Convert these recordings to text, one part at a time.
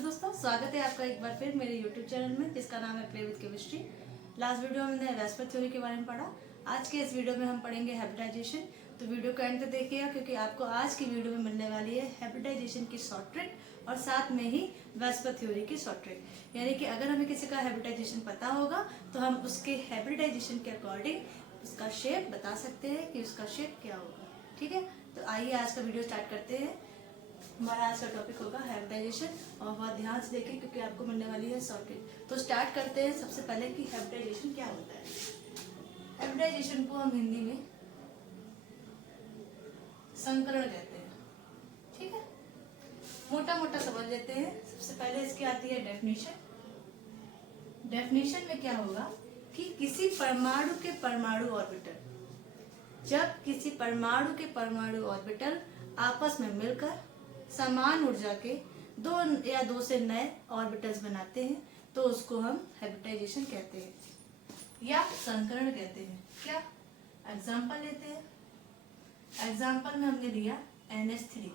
दोस्तों, स्वागत है आपका एक बार फिर मेरे YouTube चैनल में जिसका नाम है play with chemistry. Last video में हमने वेस्पर थ्योरी के बारे में पढ़ा। आज के इस वीडियो में हम पढ़ेंगे हाइब्रिडाइजेशन। तो वीडियो को एंड तक देखिएगा क्योंकि आपको आज की वीडियो में मिलने वाली है हाइब्रिडाइजेशन की शॉर्ट ट्रिक और साथ में ही वेस्पर थ्योरी की शॉर्ट ट्रिक। यानी कि अगर हमें किसी का हाइब्रिडाइजेशन पता होगा तो हम उसके हाइब्रिडाइजेशन के अकॉर्डिंग उसका शेप बता सकते हैं कि उसका शेप क्या होगा। ठीक है, तो आइए आज का वीडियो स्टार्ट करते हैं। हमारा आज का टॉपिक होगा हाइब्रिडाइजेशन और बहुत ध्यान से देखिए क्योंकि आपको मिलने वाली है शॉर्ट ट्रिक। तो स्टार्ट करते हैं सबसे पहले कि हाइब्रिडाइजेशन क्या होता है। हाइब्रिडाइजेशन को हम हिंदी में संकरण कहते हैं। ठीक है, मोटा मोटा समझ लेते हैं। सबसे पहले इसकी आती है डेफिनेशन। डेफिनेशन में क्या होगा कि किसी परमाणु के परमाणु ऑर्बिटल, जब किसी परमाणु के परमाणु ऑर्बिटल आपस में मिलकर समान ऊर्जा के दो या दो से नए ऑर्बिटल्स बनाते हैं तो उसको हम हाइब्रिडाइजेशन कहते हैं या संकरण कहते हैं। क्या एग्जांपल लेते हैं। एग्जांपल में हमने लिया NH3।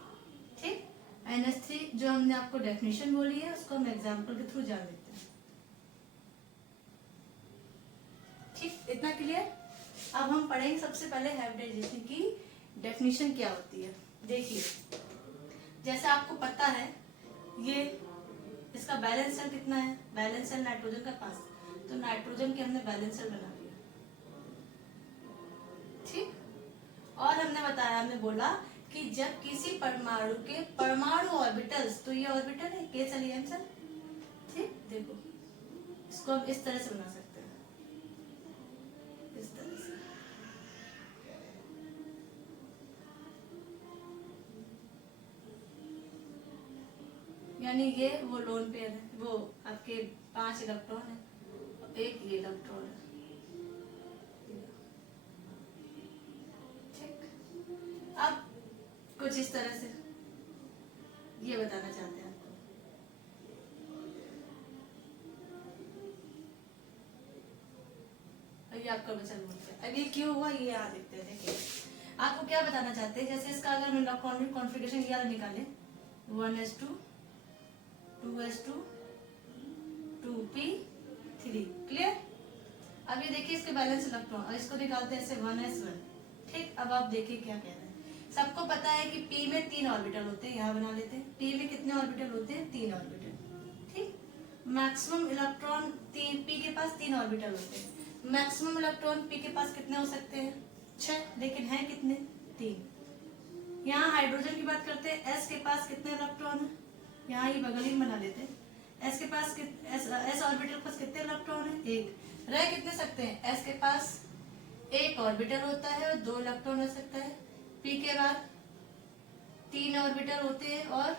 ठीक, NH3 जो हमने आपको डेफिनेशन बोली है उसको हम एग्जांपल के थ्रू जान लेते हैं। ठीक, इतना क्लियर। अब हम पढ़ेंगे सबसे पहले हाइब्रिडाइजेशन की डेफिनेशन क्या होती है। देखिए, जैसे आपको पता है ये इसका बैलेंस सेल कितना है, बैलेंस सेल नाइट्रोजन का 5, तो नाइट्रोजन के हमने बैलेंस सेल बना लिया। ठीक, और हमने बताया, हमने बोला कि जब किसी परमाणु के परमाणु ऑर्बिटल्स, तो ये ऑर्बिटल है k सेल m सेल। ठीक, देखो इसको हम इस तरह से बना सकते हैं, इस तरह से। यानी ये वो लोन पेयर है, वो आपके 5 इलेक्ट्रॉन है और एक ये इलेक्ट्रॉन है। ठीक, अब कुछ इस तरह से ये बताना चाहते हैं आपको। अभी आपका बचन बोलते हैं, अब ये क्यों हुआ ये यहाँ देखते हैं। देखिए आपको क्या बताना चाहते हैं, जैसे इसका अगर हम इलेक्ट्रॉनिक कॉन्फ़िगरेशन ये निकालें 1s2 2s2 2p3। क्लियर। अब ये देखिए इसके बैलेंस इलेक्ट्रॉन और इसको निकालते हैं ऐसे 1s1। ठीक, अब आप देखिए क्या कह रहे हैं। सबको पता है कि p में 3 ऑर्बिटल होते हैं, यहाँ बना लेते हैं। p में कितने ऑर्बिटल होते हैं, 3 ऑर्बिटल। ठीक, मैक्सिमम इलेक्ट्रॉन p के पास 3 ऑर्बिटल होते हैं। मैक्सिमम इलेक्ट्रॉन p के पास कितने हो सकते हैं, 6, लेकिन है कितने, 3। यहाँ हाइड्रोजन की बात करते हैं, s के पास कितने इलेक्ट्रॉन है, यहाँ ये बगल ही बना लेते हैं। s के पास s ऑर्बिटल के पास कितने इलेक्ट्रॉन है, 1। रह कितने सकते हैं, s के पास 1 ऑर्बिटल होता है और 2 इलेक्ट्रॉन रह सकता है। p के बाद 3 ऑर्बिटल होते हैं और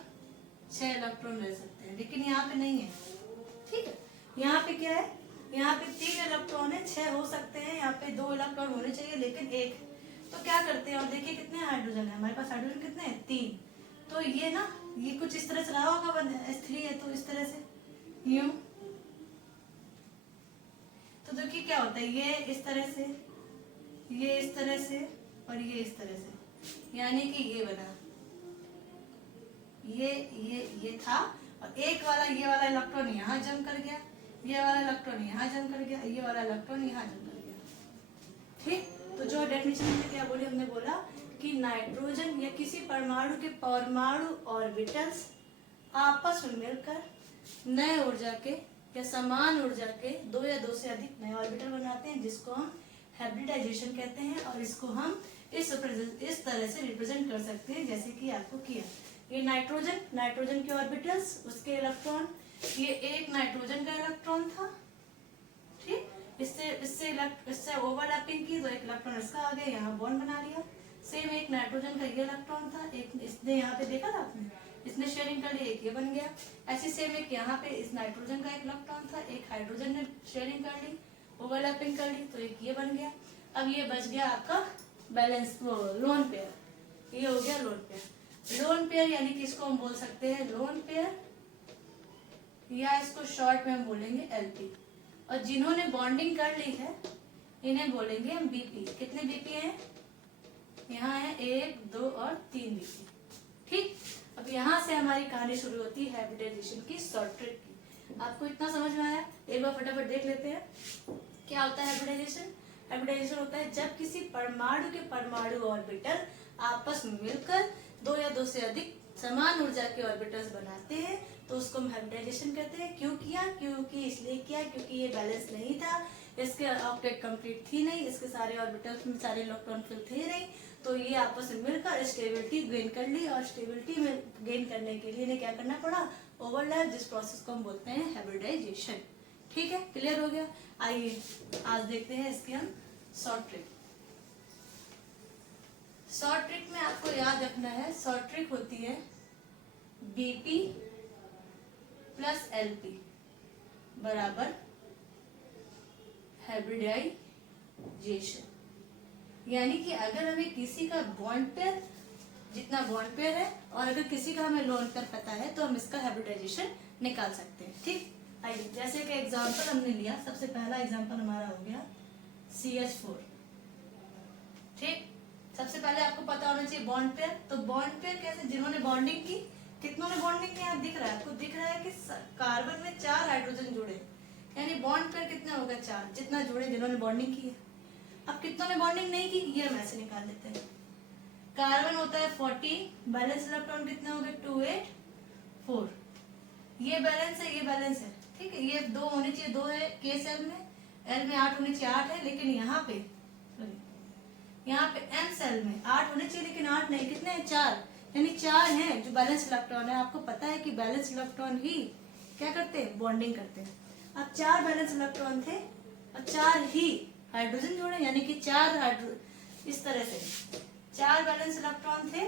6 इलेक्ट्रॉन रह सकते हैं, लेकिन यहाँ पे नहीं है। ठीक है, यहाँ पे क्या है, यहाँ पे 3 इलेक्ट्रॉन है, 6 हो सकते हैं, यहाँ पे 2 इलेक्ट्रॉन होने चाहिए लेकिन 1। तो क्या करते हैं, और देखिए कितने हाइड्रोजन है हमारे पास, हाइड्रोजन कितने हैं, 3। तो ये ना ये कुछ इस तरह से रहा होगा, S3 है तो इस तरह से यूं। तो देखिए क्या होता है, ये इस तरह से, ये इस तरह से और ये इस तरह से, यानी कि ये बना, ये था और एक वाला ये वाला इलेक्ट्रॉन यहाँ जम कर गया, ये वाला इलेक्ट्रॉन यहाँ जम कर गया, ये वाला इलेक्ट्रॉन यहाँ जम कर गया। ठीक, तो जो डेफिनेशन में क्या बोले, हमने बोला कि नाइट्रोजन या किसी परमाणु के परमाणु ऑर्बिटल्स आपस में मिलकर नए ऊर्जा के या समान ऊर्जा के 2 या 2 से अधिक नए ऑर्बिटल बनाते हैं, जिसको हम हाइब्रिडाइजेशन कहते हैं। और इसको हम इस तरह से रिप्रेजेंट कर सकते हैं जैसे कि आपको किया। ये नाइट्रोजन के ऑर्बिटल्स, उसके इलेक्ट्रॉन, ये एक नाइट्रोजन का इलेक्ट्रॉन था। ठीक, इससे ओवरलैपिंग की तो एक इलेक्ट्रॉन इसका आ गया, यहाँ बॉन्ड बना लिया। सेम एक नाइट्रोजन का ये इलेक्ट्रॉन था, एक इसने यहाँ पे देखा था आपने, इसने शेयरिंग कर ली, एक ये बन गया। ऐसे सेम एक यहाँ पे इस नाइट्रोजन का एक इलेक्ट्रॉन था, एक हाइड्रोजन ने शेयरिंग कर ली, ओवरलैपिंग कर ली, तो एक ये बन गया। अब ये बच गया आपका बैलेंस लोन पेयर, ये हो गया लोन पेयर। लोन पेयर यानी कि इसको हम बोल सकते हैं लोन पेयर या इसको शॉर्ट में हम बोलेंगे LP। और जिन्होंने बॉन्डिंग कर ली है इन्हें बोलेंगे हम BP। कितने BP हैं, यहाँ है 1 2 और 3 BP। ठीक, अब अब यहाँ से हमारी कहानी शुरू होती है हाइब्रिडाइजेशन की शॉर्ट ट्रिक की। आपको इतना समझ में आया? एक बार फटाफट देख लेते हैं क्या होता है हाइब्रिडाइजेशन। हाइब्रिडाइजेशन होता है जब किसी परमाणु के परमाणु ऑर्बिटल आपस में मिलकर दो या दो से अधिक समान ऊर्जा के ऑर्बिटल्स बनाते हैं तो उसको हम हाइब्रिडाइजेशन कहते हैं। क्यों किया? क्योंकि इसलिए किया क्योंकि ये बैलेंस नहीं था, इसके ऑक्टेट कंप्लीट थी नहीं, इसके सारे ऑर्बिटल्स में सारे इलेक्ट्रॉन फिल थे नहीं, तो ये आपस में मिलकर स्टेबिलिटी गेन कर ली और स्टेबिलिटी में गेन करने के लिए इन्हें क्या करना पड़ा? ओवरलैप, जिस प्रोसेस को हम बोलते हैं हाइब्रिडाइजेशन। ठीक है, क्लियर हो गया? आइए आज देखते हैं इसकी हम शॉर्ट ट्रिक। शॉर्ट ट्रिक में आपको याद रखना है, शॉर्ट ट्रिक होती है बीपी प्लस एलपी बराबर हाइब्रिडाइजेशन। यानी कि अगर हमें किसी का बॉन्ड पेयर जितना बॉन्ड पेयर है और अगर किसी का हमें लोन पेयर पता है तो हम इसका हाइब्रिडाइजेशन निकाल सकते हैं। ठीक, आइए जैसे कि एग्जांपल हमने लिया, सबसे पहला एग्जांपल हमारा हो गया CH4। ठीक, सबसे पहले आपको पता होना चाहिए बॉन्ड पेयर। तो बॉन्ड पेयर कैसे? जिन्होंने बॉन्डिंग की, कितनों ने बॉन्डिंग की? यहाँ दिख रहा है आपको, दिख रहा है कि कार्बन में 4 हाइड्रोजन जुड़े, यानी बॉन्ड पेयर कितना होगा? 4, जितना जुड़े जिन्होंने बॉन्डिंग की है। अब कितनों ने बॉन्डिंग नहीं की, ये हम ऐसे निकाल लेते हैं। कार्बन होता है 40, बैलेंस इलेक्ट्रॉन कितने हो गए? 2 8 4। ये बैलेंस है, ये बैलेंस है। ठीक है, ये 2 होने चाहिए, 2 है के सेल में, एल में 8 होने चाहिए, 8 है, लेकिन यहाँ पे एम सेल में 8 होने चाहिए लेकिन 8 नहीं, कितने हैं? 4, यानी 4 हैं जो बैलेंस इलेक्ट्रॉन है। आपको पता है कि बैलेंस इलेक्ट्रॉन ही क्या करते हैं? बॉन्डिंग करते हैं। अब 4 बैलेंस इलेक्ट्रॉन थे और 4 ही हाइड्रोजन जुड़े, यानी कि 4 इस तरह से 4 बैलेंस इलेक्ट्रॉन थे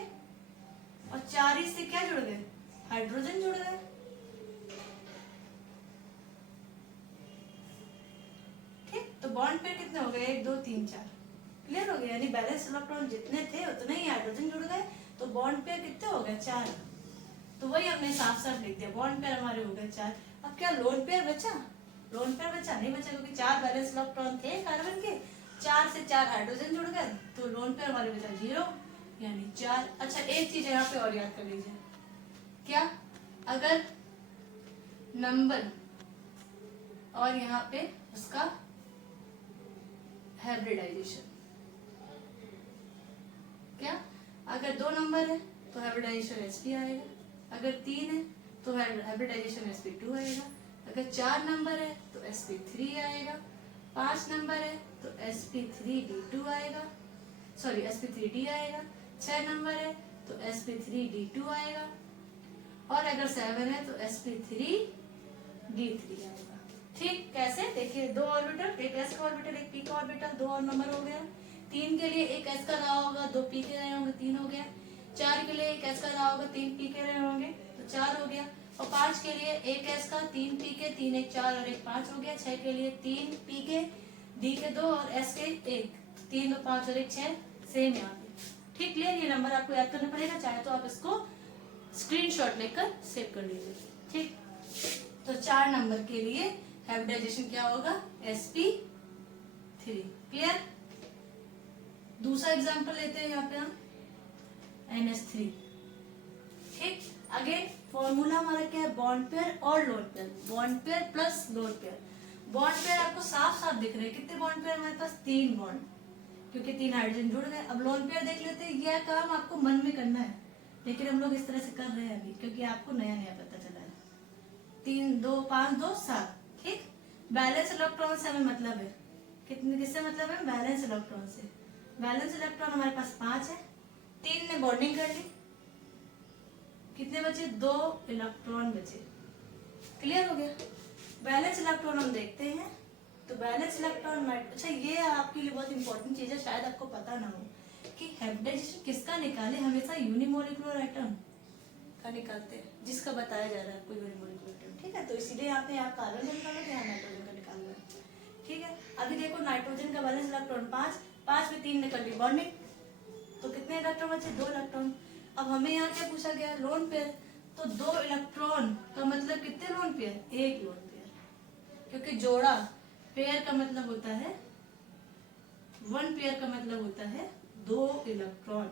और 4 ही से क्या जुड़ गए? हाइड्रोजन जुड़ गए। ठीक, तो बॉन्ड पेयर कितने हो गए? 1 2 3 4। क्लियर हो गया? यानी बैलेंस इलेक्ट्रॉन जितने थे उतने ही हाइड्रोजन जुड़ गए, तो बॉन्ड पेयर कितने हो गए? 4। तो वही हमने साफ साफ लिख दिया, बॉन्ड पेयर हमारे हो गए 4। अब क्या लोन पेयर बचा? लोन पेयर बचा? नहीं बचा, क्योंकि 4 बैलेंस इलेक्ट्रॉन थे कार्बन के, 4 से 4 हाइड्रोजन जुड़ गए, तो लोन पेयर हमारे बचा 0, यानी 4। अच्छा, एक चीज यहाँ पे और याद कर लीजिए, क्या? अगर नंबर और यहाँ पे उसका हाइब्रिडाइजेशन, क्या? अगर 2 नंबर है तो हाइब्रिडाइजेशन sp आएगा, अगर 3 है तो हाइब्रिडाइजेशन sp2 आएगा, अगर 4 नंबर है तो sp3 आएगा, 5 नंबर है तो sp3d2 आएगा, सॉरी sp3d आएगा, 6 नंबर है तो sp3d2 आएगा, और अगर 7 है तो sp3d3 आएगा। ठीक, कैसे? देखिए, 2 ऑर्बिटल, एक s का ऑर्बिटल एक p का ऑर्बिटल, 2 और नंबर हो गया। 3 के लिए एक s का रहा होगा, 2 p के रहे होंगे, 3 हो गया। 4 के लिए एक s का रहा होगा, 3 p के रहे होंगे, तो 4 हो गया। और 5 के लिए एक s का, 3 p के, 3 1 4 और 1 5 हो गया। 6 के लिए 3 p के, d के 2 और s के 1, 3 2 5 और 1 6, सेम यहाँ पे। ठीक, क्लियर? ये नंबर आपको याद करना पड़ेगा, चाहे तो आप इसको स्क्रीनशॉट लेकर सेव कर लीजिए। ठीक, तो 4 नंबर के लिए हाइब्रिडाइजेशन क्या होगा? sp3। क्लियर? दूसरा एग्जांपल लेते हैं यहाँ पे हम NH3। ठीक, अगेन फॉर्मूला हमारा क्या है? बॉन्ड पेयर और lone pair, bond pair plus lone pair. Bond pair आपको साफ साफ दिख रहे हैं, कितने बॉन्ड पेयर हमारे पास? 3 बॉन्ड, क्योंकि 3 हाइड्रोजन जुड़ गए। अब लोन पेयर देख लेते हैं, यह काम आपको मन में करना है, लेकिन हम लोग इस तरह से कर रहे हैं अभी, क्योंकि आपको नया नया पता चला है। 3 2 5 2 7। ठीक, बैलेंस इलेक्ट्रॉन से हमें मतलब है, किससे मतलब है? बैलेंस इलेक्ट्रॉन से। बैलेंस इलेक्ट्रॉन हमारे पास 5 है, 3 ने बॉन्डिंग कर ली, कितने बचे? 2 इलेक्ट्रॉन बचे। क्लियर हो गया? बैलेंस इलेक्ट्रॉन हम देखते हैं, तो बैलेंस इलेक्ट्रॉन, अच्छा ये आपके लिए बहुत इंपॉर्टेंट चीज है, शायद आपको पता ना हो कि हाइब्रिडाइजेशन किसका निकाले? हमेशा यूनिमोलिकुलर आइटम का निकालते हैं, जिसका बताया जा रहा है आपको यूनिमोलिकुलर आइटम। ठीक है, तो इसीलिए यहाँ पे आप कार्बन का निकालो, यहाँ नाइट्रोजन का निकाल लो। ठीक है, अभी देखो नाइट्रोजन का बैलेंस इलेक्ट्रॉन 5 में 3 ने कर ली बॉन्डिंग, तो कितने इलेक्ट्रॉन बचे? 2 इलेक्ट्रॉन। अब हमें यहाँ क्या पूछा गया? लोन पेयर, तो 2 इलेक्ट्रॉन का मतलब कितने लोन पेयर? 1 लोन पेयर, क्योंकि जोड़ा पेयर का मतलब होता है 1 पेयर का मतलब होता है 2 इलेक्ट्रॉन।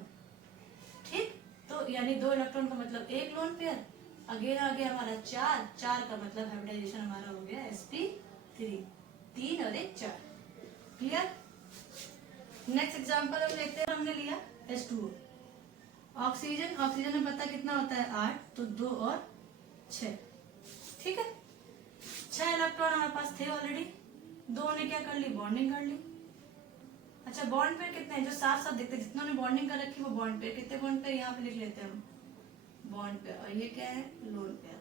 ठीक, तो यानी 2 इलेक्ट्रॉन का मतलब 1 लोन पेयर। अगेन आ गया हमारा 4, 4 का मतलब हाइब्रिडाइजेशन हमारा हो गया sp3, 3 और 1 4। क्लियर। नेक्स्ट एग्जांपल हम लेते हैं, हमने लिया H2O। ऑक्सीजन, ऑक्सीजन में पता कितना होता है 8, तो 2 और 6। ठीक है, 6 इलेक्ट्रॉन हमारे पास थे ऑलरेडी, 2 ने क्या कर ली, बॉन्डिंग कर ली। अच्छा बॉन्ड पेयर कितने हैं, जो साफ साफ दिखते हैं, जितनों ने बॉन्डिंग कर रखी वो बॉन्ड पेयर। कितने बॉन्ड पेयर यहाँ पे लिख लेते हैं हम, बॉन्ड पेयर। और ये क्या है, लोन पेयर।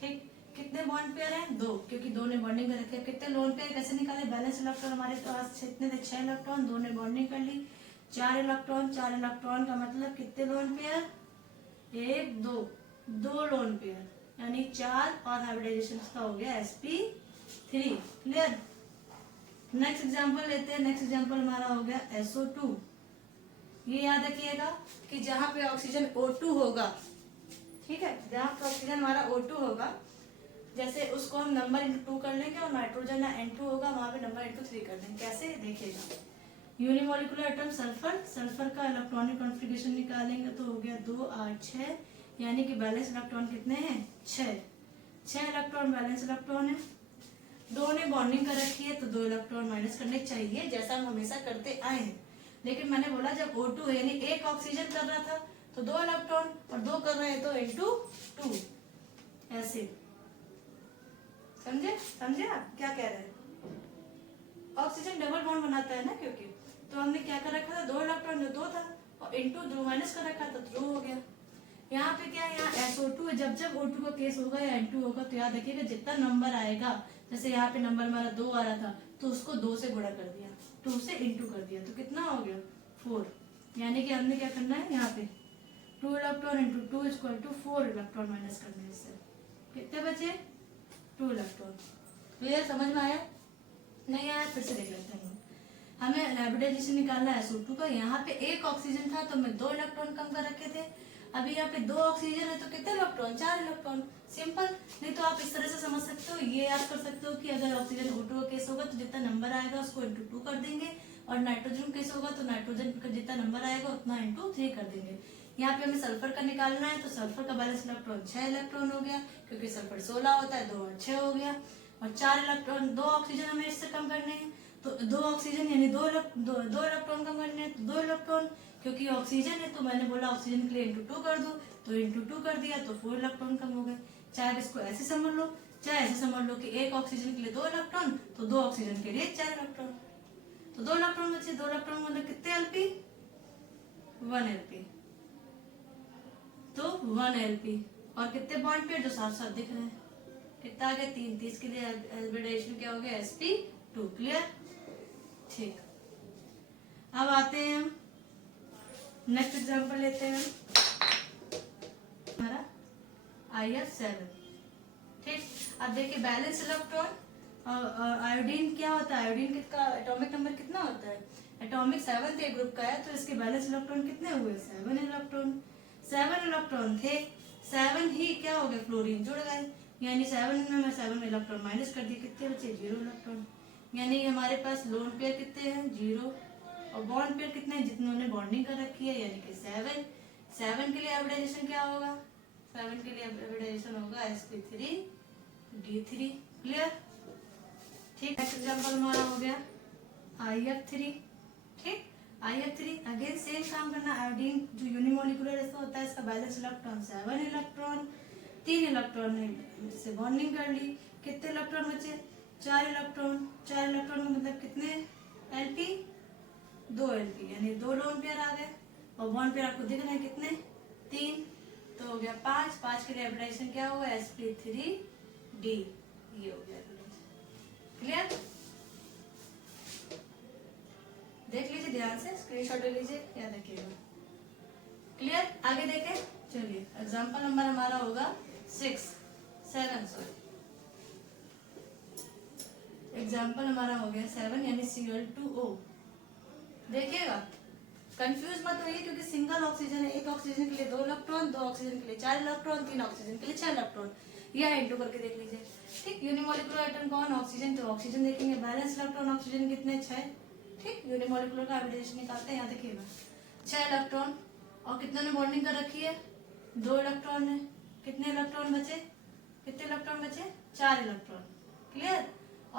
ठीक, कितने बॉन्ड पेयर हैं, 2, क्योंकि 2 ने बॉन्डिंग कर रखी है। कितने लोन पेयर कैसे निकाले, बैलेंस इलेक्ट्रॉन हमारे पास कितने थे, 6 इलेक्ट्रॉन, 2 ने बॉन्डिंग कर ली, 4 इलेक्ट्रॉन। 4 इलेक्ट्रॉन का मतलब कितने लोन पेयर, 1 2, 2 लोन पेयर, यानी 4 और हाइब्रिडाइजेशन का हो गया sp3। क्लियर। नेक्स्ट एग्जांपल लेते हैं। नेक्स्ट एग्जांपल हमारा हो गया SO2। ये याद रखिएगा कि जहां पे ऑक्सीजन O2 होगा, ठीक है, जहां पे ऑक्सीजन हमारा O2 होगा, जैसे उसको हम नंबर इंटू 2 कर लेंगे और नाइट्रोजन ना N2 होगा, वहां पे नंबर इंटू 3 कर देंगे। कैसे, देखिएगा, यूनिमोलिकुलर एटम सल्फर, सल्फर का इलेक्ट्रॉनिक कॉन्फ़िगरेशन निकालेंगे तो हो गया 2 8 6, यानी कि बैलेंस इलेक्ट्रॉन कितने हैं, 6 इलेक्ट्रॉन बैलेंस इलेक्ट्रॉन है। 2 ने बॉन्डिंग कर रखी है तो 2 इलेक्ट्रॉन माइनस करने चाहिए, जैसा हम हमेशा करते आए हैं। लेकिन मैंने बोला जब O2 है, यानी एक ऑक्सीजन कर रहा था तो 2 इलेक्ट्रॉन, और 2 कर रहे हैं तो इंटू 2, ऐसे। समझे, समझे आप क्या कह रहे हैं। ऑक्सीजन डबल बॉन्ड बनाता है ना, क्योंकि तो हमने क्या कर रखा था, 2 इलेक्ट्रॉन जो 2 था और इंटू 2 माइनस कर रखा था तो 2 हो गया। यहाँ पे क्या है, यहाँ SO2 है, जब जब O2 का केस होगा या N2 होगा तो याद रखिएगा जितना नंबर आएगा, जैसे यहाँ पे नंबर हमारा 2 आ रहा था तो उसको 2 से गुणा कर दिया, 2 से इंटू कर दिया, तो कितना हो गया 4। यानी कि हमने क्या करना है, यहाँ पे 2 electron into 2 equal to 4 electron minus करने हैं इससे। कितने बचे, 2 इलेक्ट्रॉन। क्लियर, समझ में आया, नहीं आया फिर से देख लेते हैं। हमें हाइब्रिडाइजेशन निकालना है SO2 का। यहाँ पे एक ऑक्सीजन था तो मैं 2 इलेक्ट्रॉन कम कर रखे थे। अभी यहाँ पे 2 ऑक्सीजन है तो कितने इलेक्ट्रॉन, 4 इलेक्ट्रॉन। सिंपल। नहीं तो आप इस तरह से समझ सकते हो, ये याद कर सकते हो कि अगर ऑक्सीजन O2 का केस होगा तो जितना नंबर आएगा उसको इंटू 2 कर देंगे, और नाइट्रोजन केस होगा तो नाइट्रोजन का जितना नंबर आएगा उतना इंटू 3 कर देंगे। यहाँ पे हमें सल्फर का निकालना है तो सल्फर का बैलेंस इलेक्ट्रॉन 6 इलेक्ट्रॉन हो गया, क्योंकि सल्फर 16 होता है, 2 और 6 हो गया। और 4 इलेक्ट्रॉन, 2 ऑक्सीजन हमें इससे कम करने हैं तो 2 ऑक्सीजन यानी 2 इलेक्ट्रॉन कम करने हैं, तो 2 इलेक्ट्रॉन, क्योंकि ऑक्सीजन है तो मैंने बोला ऑक्सीजन के लिए इंटू 2 कर दो, तो इंटू 2 कर दिया तो 4 इलेक्ट्रॉन कम हो गए। चाहे इसको ऐसे समझ लो, चाहे ऐसे समझ लो कि एक ऑक्सीजन के लिए 2 इलेक्ट्रॉन तो 2 ऑक्सीजन के लिए 4 इलेक्ट्रॉन, तो 2 इलेक्ट्रॉन बचे। 2 इलेक्ट्रॉन मतलब कितने एलपी, 1 एलपी, तो 1 एलपी। और कितने बॉन्ड पेयर, जो साफ साफ दिख रहे हैं, कितना आ गया 3, 30 के लिए हाइब्रिडाइजेशन क्या हो गया sp2। क्लियर, ठीक। अब आते हैं हम नेक्स्ट एग्जांपल लेते हैं हमारा IF7। ठीक, अब देखिए बैलेंस इलेक्ट्रॉन और आयोडीन क्या होता है, आयोडीन का एटॉमिक नंबर कितना होता है, एटॉमिक 7 थे ग्रुप का है, तो इसके बैलेंस इलेक्ट्रॉन कितने हुए, 7 इलेक्ट्रॉन। 7 इलेक्ट्रॉन थे, 7 ही क्या हो गए, फ्लोरीन जुड़ गए, यानी 7 में मैं 7 इलेक्ट्रॉन माइनस कर दिए, कितने बचे, 0 इलेक्ट्रॉन। यानी हमारे पास लोन पेयर कितने हैं, 0, और बॉन्ड पेयर कितने हैं, जितनों ने बॉन्डिंग कर रखी है, यानी कि 7। 7 के लिए हाइब्रिडाइजेशन क्या होगा, 7 के लिए हाइब्रिडाइजेशन होगा sp3d3। क्लियर, ठीक। नेक्स्ट एग्जांपल हमारा हो गया IF3। ठीक, IF3 अगेन सेम काम करना। आयोडीन जो यूनिमोलिकुलर ऐसा होता है, इसका बैलेंस इलेक्ट्रॉन 7 इलेक्ट्रॉन, 3 इलेक्ट्रॉन ने से बॉन्डिंग कर ली, कितने इलेक्ट्रॉन बचे, 4 इलेक्ट्रॉन। 4 इलेक्ट्रॉन में मतलब कितने एलपी, 2 एलपी, यानी 2 लोन पेयर आ गए, और बॉन्ड पेयर आपको दिख रहे हैं कितने, 3, तो हो गया 5। 5 के लिए हाइब्रिडाइजेशन क्या होगा, sp3d, ये हो गया। क्लियर, देख लीजिए ध्यान से, स्क्रीनशॉट ले लीजिए, याद रखिएगा। क्लियर, आगे देखें, चलिए एग्जांपल नंबर हमारा होगा 7 सॉरी, एग्जाम्पल हमारा हो गया 7 यानी Cl2O। देखिएगा, कंफ्यूज मत होइए, क्योंकि सिंगल ऑक्सीजन है, एक ऑक्सीजन के लिए 2 इलेक्ट्रॉन, 2 ऑक्सीजन के लिए 4 इलेक्ट्रॉन, 3 ऑक्सीजन के लिए 6 इलेक्ट्रॉन, यह इंटू करके देख लीजिए। ठीक, यूनिमोलिकुलर एटम कौन, ऑक्सीजन, तो ऑक्सीजन देखेंगे, बैलेंस इलेक्ट्रॉन ऑक्सीजन कितने, 6। ठीक, यूनिमोलिकुलर का हाइब्रिडाइजेशन निकालते हैं, यहाँ देखिएगा 6 इलेक्ट्रॉन, और कितने ने बॉन्डिंग कर रखी है, 2 इलेक्ट्रॉन है। कितने इलेक्ट्रॉन बचे, कितने इलेक्ट्रॉन बचे, 4 इलेक्ट्रॉन। क्लियर।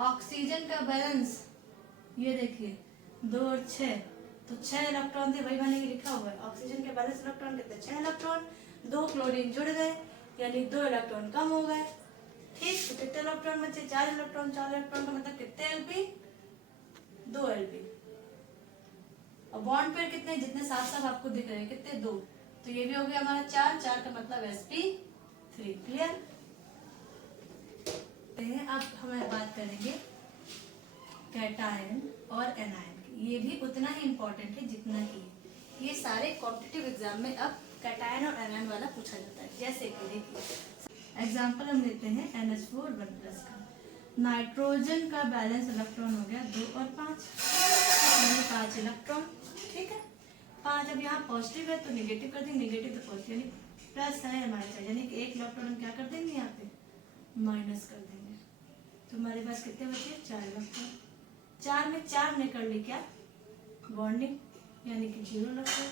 ऑक्सीजन का बैलेंस ये देखिए 2 और 6, तो 6 इलेक्ट्रॉन थे, वही मैंने लिखा हुआ है। ऑक्सीजन के बैलेंस इलेक्ट्रॉन कितने, 6 इलेक्ट्रॉन। 2 क्लोरीन जुड़ गए यानी 2 इलेक्ट्रॉन कम हो गए। ठीक, तो कितने इलेक्ट्रॉन बचे, 4 इलेक्ट्रॉन। 4 इलेक्ट्रॉन का मतलब कितने एलपी, 2 एलपी। और बॉन्ड पेयर कितने, जितने साफ साफ आपको दिख रहे हैं कितने, 2। तो ये भी हो गया हमारा 4, 4 का मतलब sp3। क्लियर। अब हमें बात करेंगे कैटायन और एनायन की। ये भी उतना ही इम्पोर्टेंट है जितना कि ये सारे कॉम्पिटिटिव एग्जाम में अब कैटायन और एनायन वाला पूछा जाता है। जैसे कि देखिए एग्जांपल हम लेते हैं NH4 1+ का। नाइट्रोजन का बैलेंस इलेक्ट्रॉन हो गया 2 और 5, 5 इलेक्ट्रॉन। ठीक है, 5। अब यहाँ पॉजिटिव है तो निगेटिव कर देंगे, निगेटिव तो पॉजिटिव, यानी प्लस है हमारे साइड, यानी कि 1 इलेक्ट्रॉन हम क्या कर देंगे, यहाँ पे माइनस कर देंगे। तो हमारे पास कितने बचे, 4 इलेक्ट्रॉन। 4 में 4 ने कर ली क्या, बॉन्डिंग, यानी कि 0 इलेक्ट्रॉन।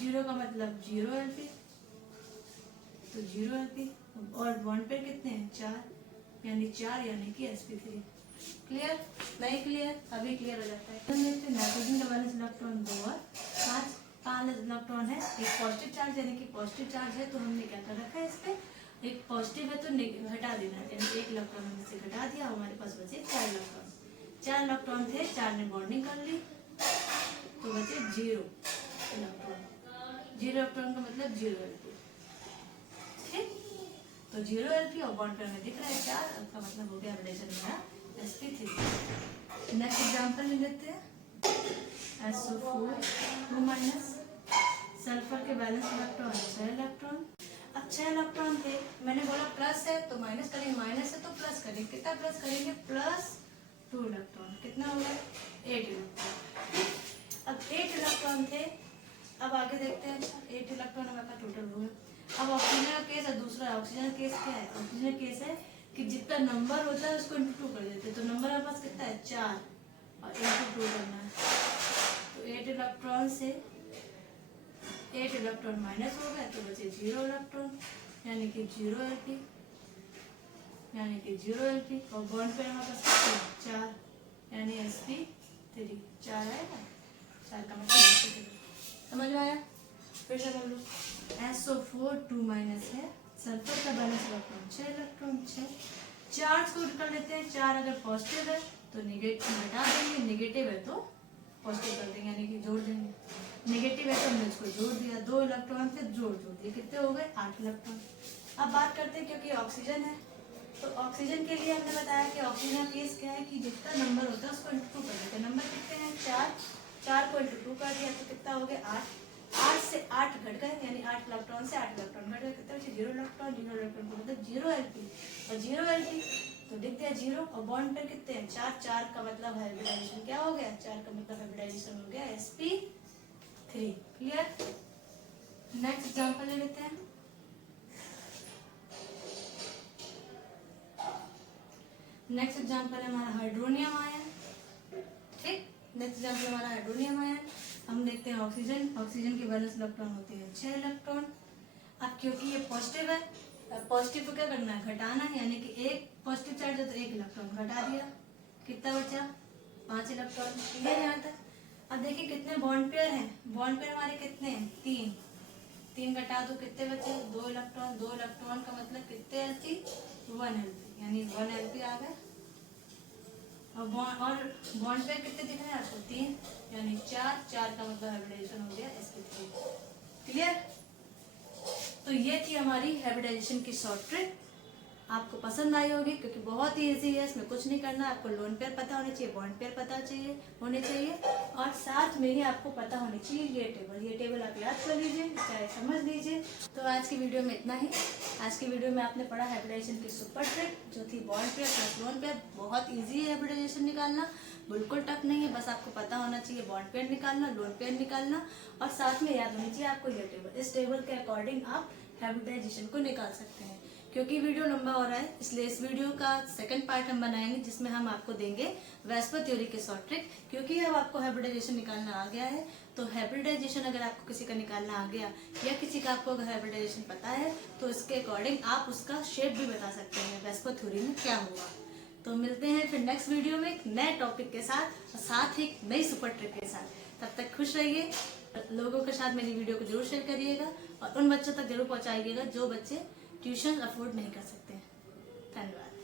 0 का मतलब 0 एलपी, तो 0 एलपी। और बॉन्ड पेयर कितने हैं, 4, यानी 4 यानी कि sp3। क्लियर, नहीं क्लियर, अभी क्लियर हो जाता है। नाइट्रोजन का बैलेंस इलेक्ट्रॉन 2 और 5, 5 इलेक्ट्रॉन है। एक पॉजिटिव चार्ज यानी कि पॉजिटिव चार्ज है, तो हमने क्या कर रखा है, इस पे एक पॉजिटिव है तो हटा देना, यानी 1 इलेक्ट्रॉन हमने से घटा दिया, हमारे पास बचे 4 इलेक्ट्रॉन। 4 इलेक्ट्रॉन थे, 4 ने बॉन्डिंग कर ली, तो बचे 0 इलेक्ट्रॉन। 0 इलेक्ट्रॉन का मतलब 0 एलपी। ठीक, तो 0 एलपी और बॉन्ड पेयर में दिख रहा है 4, का मतलब हो गया रिलेशन मेरा sp3। नेक्स्ट एग्जांपल ले लेते हैं SO4 2-। सल्फर के बैलेंस इलेक्ट्रॉन 6 इलेक्ट्रॉन। अब 6 इलेक्ट्रॉन थे, मैंने बोला प्लस है तो माइनस करेंगे, माइनस है तो प्लस करेंगे। कितना प्लस करेंगे, +2 इलेक्ट्रॉन। कितना हो गया, 8 इलेक्ट्रॉन। अब 8 इलेक्ट्रॉन थे, अब आगे देखते हैं। अच्छा, 8 इलेक्ट्रॉन हमारा टोटल हो गया। अब ऑक्सीजन का केस है दूसरा। ऑक्सीजन का केस क्या है, ऑक्सीजन का केस है कि जितना नंबर होता है उसको इंटू 2 कर देते हैं। तो नंबर हमारे पास कितना है, 4, और इंटू 2 करना है। तो 8 इलेक्ट्रॉन से 8 इलेक्ट्रॉन माइनस हो गए, तो बचे 0 इलेक्ट्रॉन, यानी कि 0 एलपी, यानी कि 0 एलपी। और बॉन्ड पे हमारे पास कितना, 4, यानी sp3। 4 आएगा, 4 का मतलब sp3। समझ में आया, फिर से बोल लो। SO4 2- है, सल्फर का बैलेंस इलेक्ट्रॉन 6 इलेक्ट्रॉन 6। चार्ज को कर लेते हैं, 4 अगर पॉजिटिव है तो निगेटिव हटा देंगे, निगेटिव है तो पॉजिटिव कर देंगे, यानी कि जोड़ देंगे। नेगेटिव है तो हमने इसको जोड़ दिया, 2 इलेक्ट्रॉन से जोड़ दिए, कितने हो गए, 8 इलेक्ट्रॉन। अब बात करते हैं, क्योंकि ऑक्सीजन है तो ऑक्सीजन के लिए हमने बताया कि ऑक्सीजन का केस क्या है कि जितना नंबर होता है उसको इंटू 2 कर देते हैं। नंबर कितने हैं, 4, 4 को इंटू 2 कर दिया तो कितना हो गया, 8। 8 से 8 घट गए, यानी 8 इलेक्ट्रॉन से 8 इलेक्ट्रॉन घट गए, कितने बचे, 0 इलेक्ट्रॉन। 0 इलेक्ट्रॉन को मतलब 0 एलपी, और 0 एलपी तो दिख गया 0। और बॉन्ड पेयर कितने हैं, 4, 4 का मतलब हाइब्रिडाइजेशन क्या हो गया, 4 का मतलब हाइब्रिडाइजेशन हो गया sp3। क्लियर। नेक्स्ट एग्जांपल ले लेते हैं। नेक्स्ट एग्जांपल है हमारा हाइड्रोनियम आयन। ठीक, नेक्स्ट एग्जांपल हमारा हाइड्रोनियम आयन। हम देखते हैं ऑक्सीजन। ऑक्सीजन के बैलेंस इलेक्ट्रॉन होते हैं 6 इलेक्ट्रॉन। अब क्योंकि ये पॉजिटिव है, पॉजिटिव को क्या करना है, घटाना है, यानी कि एक पॉजिटिव चार्ज है तो 1 इलेक्ट्रॉन घटा दिया, कितना बचा, 5 इलेक्ट्रॉन। क्लियर यहाँ तक। अब देखिए कितने बॉन्ड पेयर हैं, बॉन्ड पेयर हमारे कितने हैं, 3। 3 घटा दो, कितने बचे, 2 इलेक्ट्रॉन। 2 इलेक्ट्रॉन का मतलब कितने एलपी, 1 एलपी, यानी 1 एलपी आ गए। और बॉन्ड पेयर कितने दिख रहे हैं आपको, 3, यानी 4, 4 का मतलब हाइब्रिडाइजेशन हो गया sp3। क्लियर। तो ये थी हमारी हाइब्रिडाइजेशन की शॉर्ट ट्रिक। आपको पसंद आई होगी, क्योंकि बहुत ही इजी है, इसमें कुछ नहीं करना। आपको लोन पेयर पता होने चाहिए, बॉन्ड पेयर पता होने चाहिए, और साथ में ही आपको पता होनी चाहिए ये टेबल आप याद कर लीजिए, चाहे समझ लीजिए। तो आज की वीडियो में इतना ही। आज की वीडियो में आपने पढ़ा हाइब्रिडाइजेशन की सुपर ट्रिक, जो थी bond pair plus lone pair. बहुत ईजी है हाइब्रिडाइजेशन निकालना, बिल्कुल टफ नहीं है। बस आपको पता होना चाहिए बॉन्ड पेयर निकालना, लोन पेयर निकालना, और साथ में याद होनी चाहिए आपको ये टेबल। इस टेबल के अकॉर्डिंग आप हाइब्रिडाइजेशन को निकाल सकते हैं। क्योंकि वीडियो लंबा हो रहा है इसलिए इस वीडियो का सेकंड पार्ट हम बनाएंगे, जिसमें हम आपको देंगे वेस्पर थ्योरी के शॉर्ट ट्रिक। क्योंकि अब आपको हाइब्रिडाइजेशन निकालना आ गया है, तो हाइब्रिडाइजेशन अगर आपको किसी का निकालना आ गया या किसी का आपको अगर हाइब्रिडाइजेशन पता है तो इसके अकॉर्डिंग आप उसका शेप भी बता सकते हैं वेस्पर थ्योरी में क्या होगा। तो मिलते हैं फिर नेक्स्ट वीडियो में एक नए टॉपिक के साथ और साथ ही एक नई सुपर ट्रिक के साथ। तब तक खुश रहिए, लोगों के साथ मेरी वीडियो को जरूर शेयर करिएगा और उन बच्चों तक जरूर पहुंचाइएगा जो बच्चे ट्यूशन अफोर्ड नहीं कर सकते हैं। धन्यवाद।